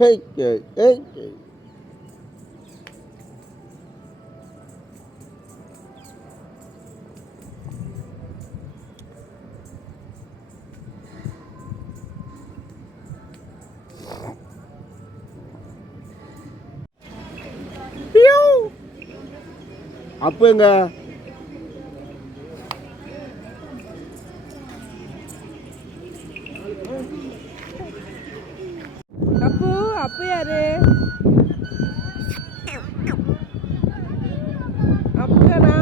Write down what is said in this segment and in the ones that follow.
Hey, hey, hey, hey. அப்போ எங்க அப்பு அப்பு யாரு அப்புதானா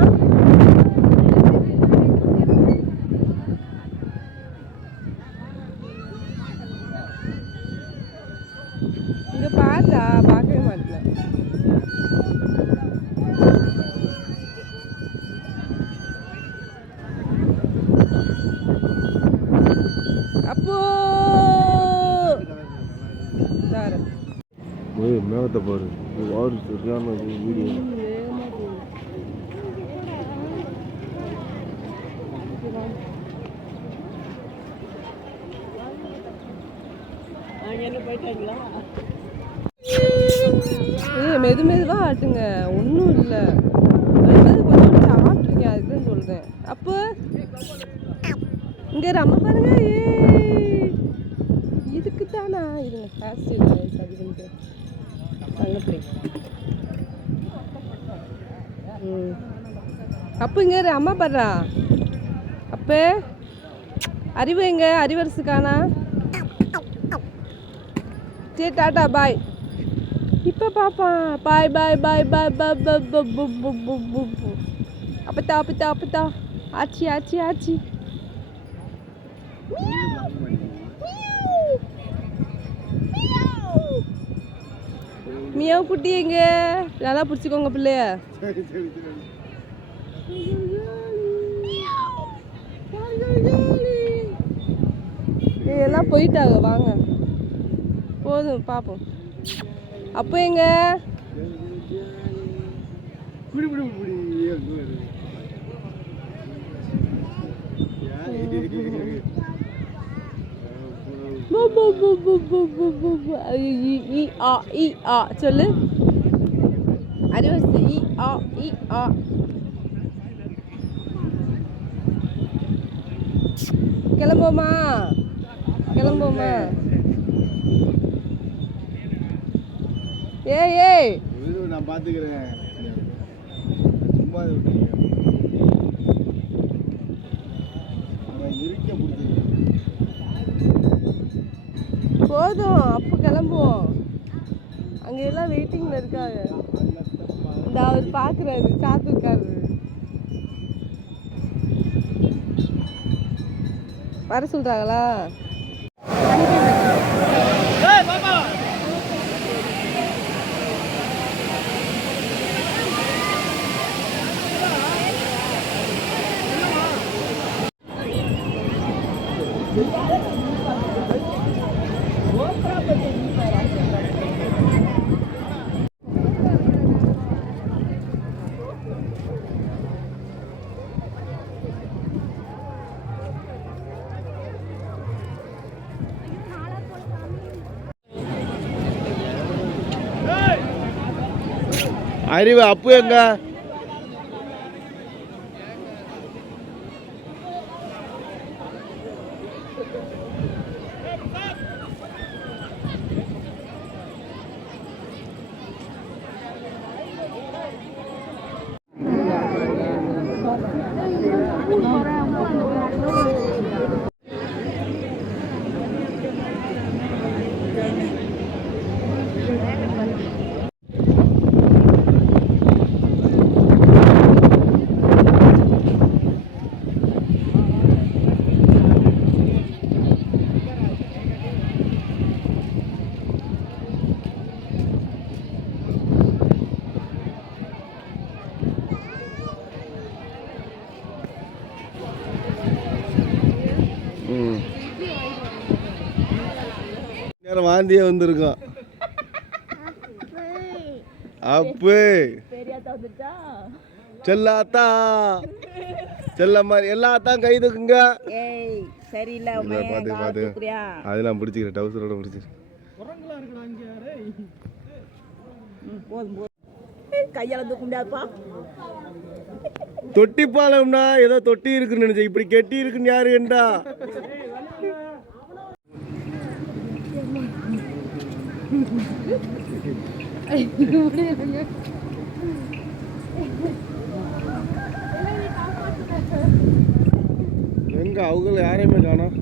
இங்க பார்த்தா பார்க்கவே மாட்டேன் அப்போ மேகத்தை பாரு வாரு சரியான வீடியோ மெது மெதுவா ஆட்டுங்க ஒன்றும் இல்லை கொஞ்சம் சாப்பிட்ருக்கேன் அதுதான் சொல்றேன் அப்போ இங்க அம்மா பாருங்க இதுக்கு தானா இதுங்க ஃபேஸ்ட் சரி பண்ணிட்டு அப்போ இங்க அம்மா பாடுறா அப்போ அறிவு எங்க அறிவரசுக்கானா சரி டாட்டா பாய் இப்போ பாப்பான் பாய் பாய் பாய் பாய் பாய் பாய் அப்பத்தா அப்பத்தா அப்பத்தா ஆச்சி ஆச்சி ஆச்சி மியாவ் குட்டி எங்க நல்லா பிடிச்சிக்கோங்க பிள்ளைய எல்லாம் போயிட்டாங்க வாங்க போதும் பார்ப்போம் அப்போ எங்க சொல்லு அறிவரசு கிளம்போமா கிளம்போமா ஏய் ஏய் நான் பார்த்துக்கிறேன் சும்மா போதும் அப்போ கிளம்புவோம் அங்கே எல்லாம் வெயிட்டிங்கில் இருக்காங்க இந்த அவர் பார்க்குறாரு காத்திருக்காரு வர சொல்கிறாங்களா அறிவு அப்பு எங்க வாந்தியே வந்திருக்கும் அப்பு செல்லாத்தா செல்ல மாதிரி எல்லாத்தான் கை தூக்குங்க சரியில்லை பாத்து பாத்து அதெல்லாம் பிடிச்சிக்கிறேன் டவுசரோட பிடிச்சிக்கிறேன் போதும் போதும் கையால தூக்க முடியாதுப்பா. தொட்டி பாலம்னா ஏதோ தொட்டி இருக்குன்னு நினைச்சேன், இப்படி கெட்டி இருக்குன்னு யாரு என்றா? எங்க அவங்கள யாரையுமே காணோம்.